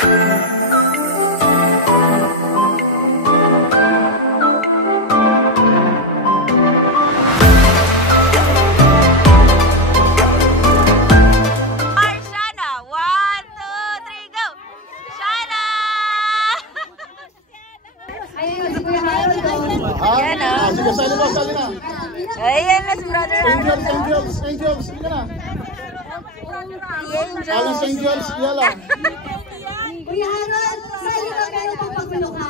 Sige, sali mo, sali na. Ayan na si Brother Angels, Angels, Angels, sige na. Alas Angels, yala. Kuya Harold, sali ka kayo papagulo ka.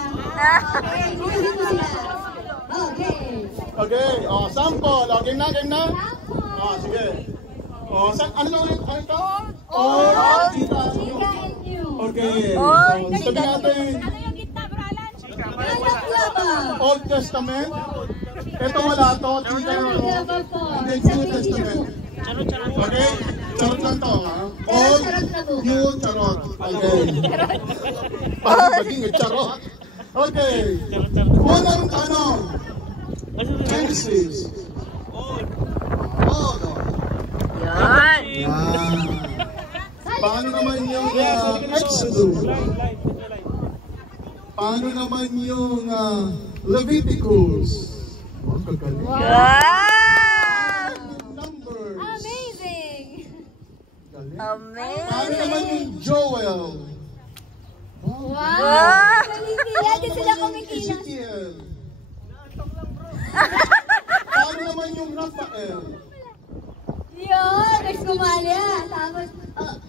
Okay. Okay, sample. Game na, game na. Sige. Ano lang ito? All, chika. Okay. Sabi natin. Old Testament. Ito wala to. Chika lang to. And then New Testament. Okay? Charot lang to. Old, New, Charot. Okay. Parang maging charot. Okay. Unang tanong. Genesis. Yan. Paano naman yung Exodus? Paano naman yung Leviticus? Wow! Numbers. Amazing! Amazing! Paano naman yung Joel? Wow! Lagi sila kumikilos. Ezekiel. Paano naman yung Raphael? Yun! Nagsumalya. Tapos,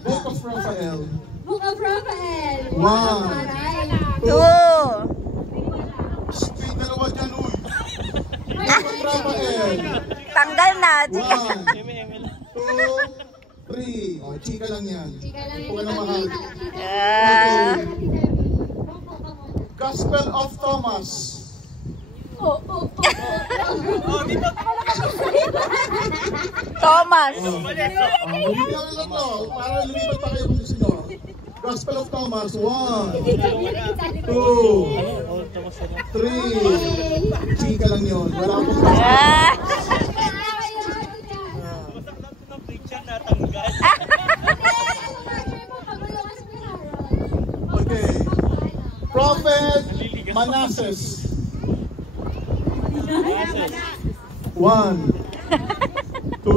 Book of Raphael. Book of Raphael. Wow. Two. Street dalawa dyan, uy. Book of Raphael. Tanggal na. 1, 2, 3. Chika lang yan. Huwag ka na mahal. Gospel of Thomas. Thomas. Bigyan lang to. Para lumipat pa kayo kung gusto nyo. Gospel of Thomas. 1, 2, 3. Chika lang yun. Wala akong Okay. Prophet Manasseh. 1, 2,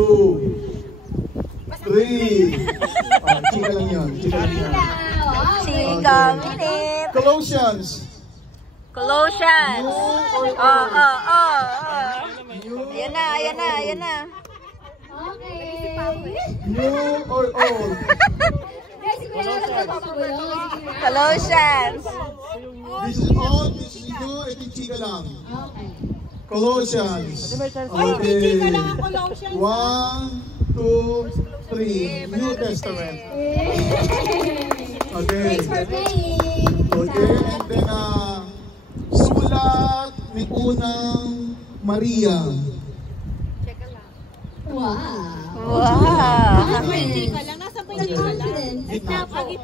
3. Chika lang yun. Chika lang yun. Chika minute. Colossians. Colossians. Ayan na, ayan na, ayan na. Okay. New or old? Colossians. This is old, this is new, ito chika lang. Okay. Colossians. Okay. 1, 2, 3. New Testament. Okay. Thanks for playing. Okay, and then sulat ni unang Maria. Wow. Wow. Nasa ba yung confidence? Gitna pa rin.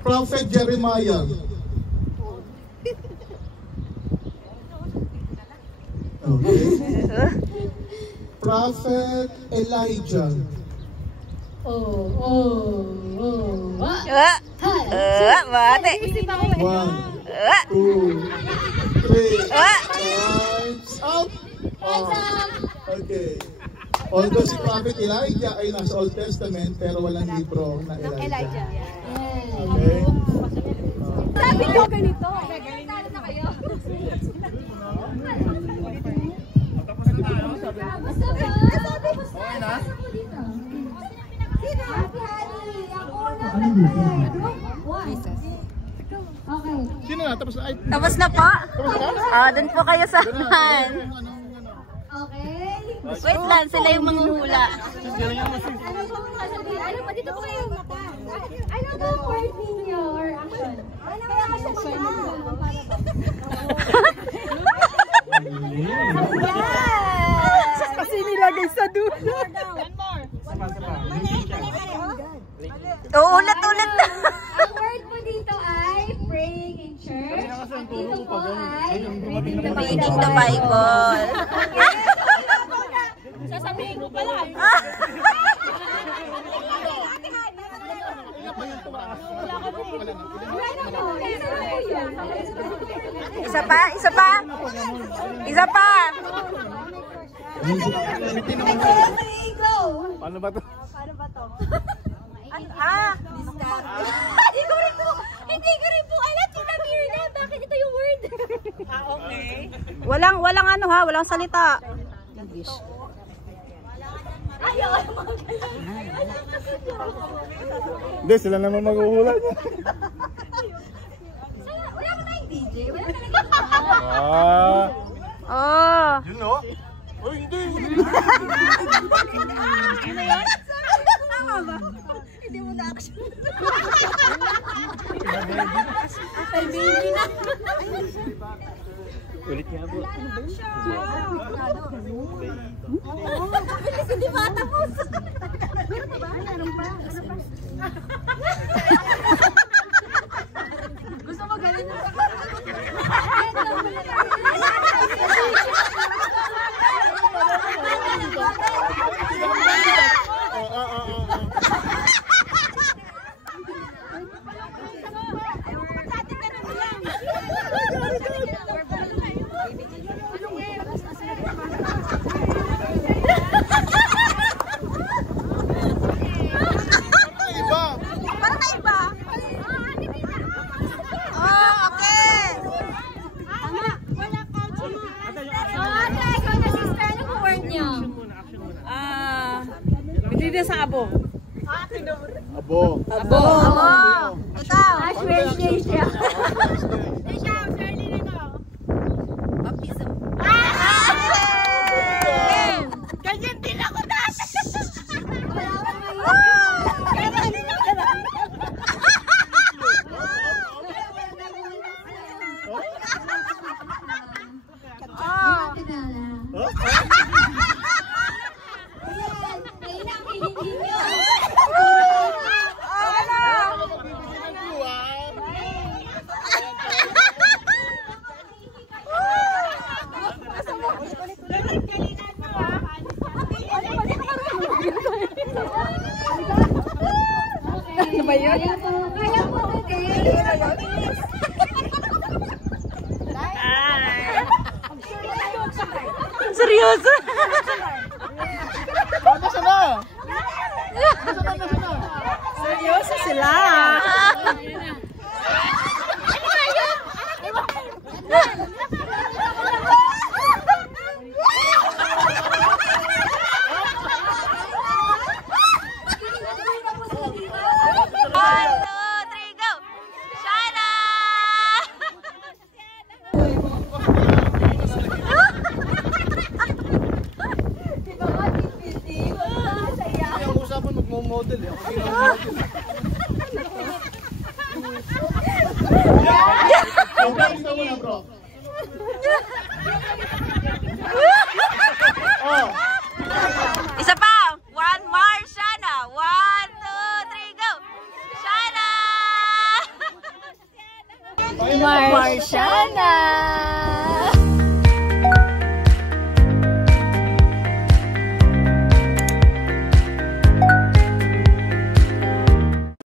Prophet Jeremiah. Okay. Prophet Elijah. Mati. 1, 2, 3. Time's up. Okay. Although si Prophet Elijah ay nasa Old Testament, pero walang libro na Elijah. Okay. Sabi ko ganito. Ganito na kayo. Okay. Sino na? Tapos na? Tapos na po? Doon po kayo sa han. Okay. Wait lang, sila yung manguhula. Ano pa dito po kayo? Ano ba word ninyo or action? Ano kaya ka siya Kasi nilagay sa dulo. Ulit-ulit na. Ang word po dito ay praying in church. Dito po ay reading the Bible. Reading the Bible. Sasabihin ko pala. Isa pa, isa pa. Isa pa. Paano ba to? Hindi ko rin po alam, Tita Mirna, bakit ito yung word? Okay. Walang ano ha, walang salita. English. Ayaw, Hindi, sila naman maghuhula niya. wala ba tayong DJ? Wala talaga. Oh. Yun no? Oh, hindi. Tama ba? Hindi mo na action. Ay, baby na. Ulit nga po. Bilis, hindi matapos. Meron pa ba? Meron pa? Gusto mo galing? Sa abo. Abo. Abo. Ikaw. Siya. Ganyan din ako dati. Ano ba yun? Kaya po, Seryoso? Seryoso sila. Model eh. Bro. Oh. Isa pa. One more, Shana. 1, 2, 3, go. Shana! Marshana!